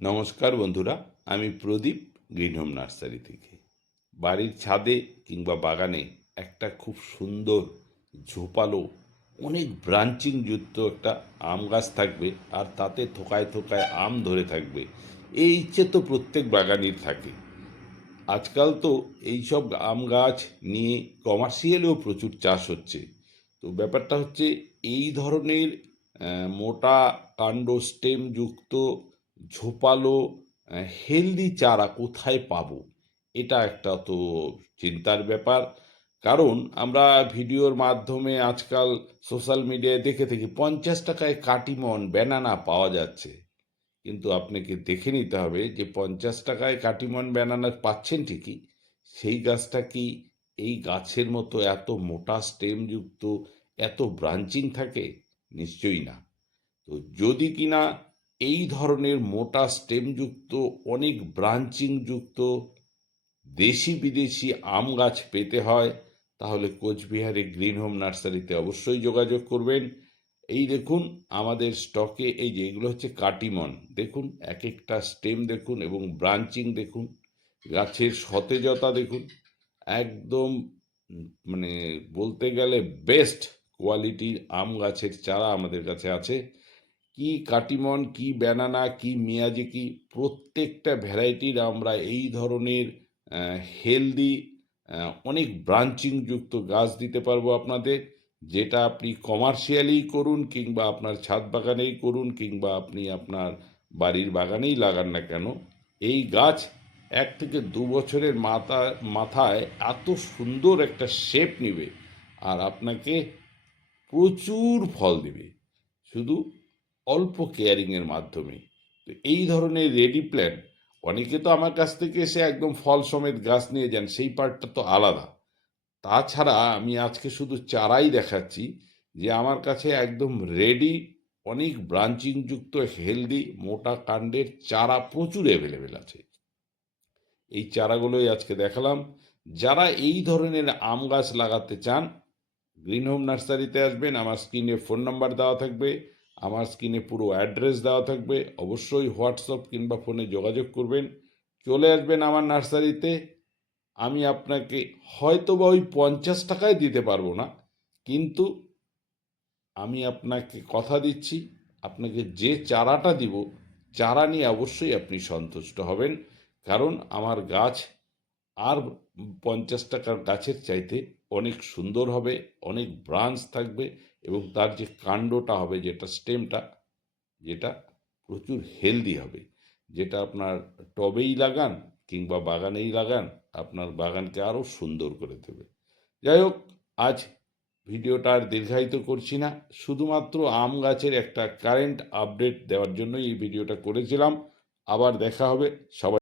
নমস্কার বন্ধুরা, আমি প্রদীপ গ্রিন হোম নার্সারি থেকে। বাড়ির ছাদে কিংবা বাগানে একটা খুব সুন্দর ঝোপালো অনেক ব্রাঞ্চিং যুক্ত একটা আম গাছ থাকবে, আর তাতে থোকায় থোকায় আম ধরে থাকবে। এই ইচ্ছে তো প্রত্যেক বাগানির থাকে। আজকাল তো এইসব আম গাছ নিয়ে কমার্শিয়ালেও প্রচুর চাষ হচ্ছে। তো ব্যাপারটা হচ্ছে, এই ধরনের মোটা কাণ্ড স্টেম যুক্ত ঝোপালো হেলদি চারা কোথায় পাবো, এটা একটা তো চিন্তার ব্যাপার। কারণ আমরা ভিডিওর মাধ্যমে আজকাল সোশ্যাল মিডিয়ায় দেখে থাকি 50 টাকায় কাটিমন ব্যানানা পাওয়া যাচ্ছে। কিন্তু আপনাকে দেখে নিতে হবে যে 50 টাকায় কাটিমন ব্যানানা পাচ্ছেন ঠিকই, সেই গাছটা কি এই গাছের মতো এত মোটা স্টেম যুক্ত, এত ব্রাঞ্চিং থাকে? নিশ্চয়ই না। তো যদি কিনা এই ধরনের মোটা স্টেম যুক্ত, অনেক ব্রাঞ্চিং যুক্ত দেশি বিদেশি আম গাছ পেতে হয়, তাহলে কোচবিহারে গ্রিন হোম নার্সারিতে অবশ্যই যোগাযোগ করবেন। এই দেখুন, আমাদের স্টকে এই যে এগুলো হচ্ছে কাটিমন। দেখুন, এক একটা স্টেম দেখুন এবং ব্রাঞ্চিং দেখুন, গাছের সতেজতা দেখুন। একদম মানে বলতে গেলে বেস্ট কোয়ালিটির আম গাছের চারা আমাদের কাছে আছে। কি কাটিমন, কি ব্যানানা, কি মিয়াজিকি, প্রত্যেকটা ভ্যারাইটির আমরা এই ধরনের হেলদি অনেক ব্রাঞ্চিং যুক্ত গাছ দিতে পারবো আপনাদের। যেটা আপনি কমার্শিয়ালি করুন কিংবা আপনার ছাদ বাগানেই করুন কিংবা আপনি আপনার বাড়ির বাগানেই লাগান না কেন, এই গাছ 1 থেকে 2 বছরের মাথায় এত সুন্দর একটা শেপ নেবে, আর আপনাকে প্রচুর ফল দেবে, শুধু অল্প কেয়ারিংয়ের মাধ্যমে। তো এই ধরনের রেডি প্ল্যান, অনেকে তো আমার কাছ থেকে এসে একদম ফল সমেত গাছ নিয়ে যান, সেই পার্টটা তো আলাদা। তাছাড়া আমি আজকে শুধু চারাই দেখাচ্ছি, যে আমার কাছে একদম রেডি অনেক ব্রাঞ্চিং যুক্ত হেলদি মোটা কাণ্ডের চারা প্রচুর অ্যাভেলেবেল আছে। এই চারাগুলোই আজকে দেখালাম। যারা এই ধরনের আম গাছ লাগাতে চান, গ্রিন হোম নার্সারিতে আসবেন। আমার স্ক্রিনে ফোন নাম্বার দেওয়া থাকবে, আমার স্ক্রিনে পুরো অ্যাড্রেস দেওয়া থাকবে। অবশ্যই হোয়াটসঅ্যাপ কিংবা ফোনে যোগাযোগ করবেন, চলে আসবেন আমার নার্সারিতে। আমি আপনাকে হয়তো বা ওই 50 টাকায় দিতে পারবো না, কিন্তু আমি আপনাকে কথা দিচ্ছি, আপনাকে যে চারাটা দিব, চারা নিয়ে অবশ্যই আপনি সন্তুষ্ট হবেন। কারণ আমার গাছ আর 50 টাকার গাছের চাইতে অনেক সুন্দর হবে, অনেক ব্রাঞ্চ থাকবে, এবং তার যে কাণ্ডটা হবে, যেটা স্টেমটা, যেটা প্রচুর হেলদি হবে। যেটা আপনার টবেই লাগান কিংবা বাগানেই লাগান, আপনার বাগানকে আরও সুন্দর করে দেবে। যাই হোক, আজ ভিডিওটা আর দীর্ঘায়িত করছি না, শুধুমাত্র আম গাছের একটা কারেন্ট আপডেট দেওয়ার জন্যই এই ভিডিওটা করেছিলাম। আবার দেখা হবে। সবাই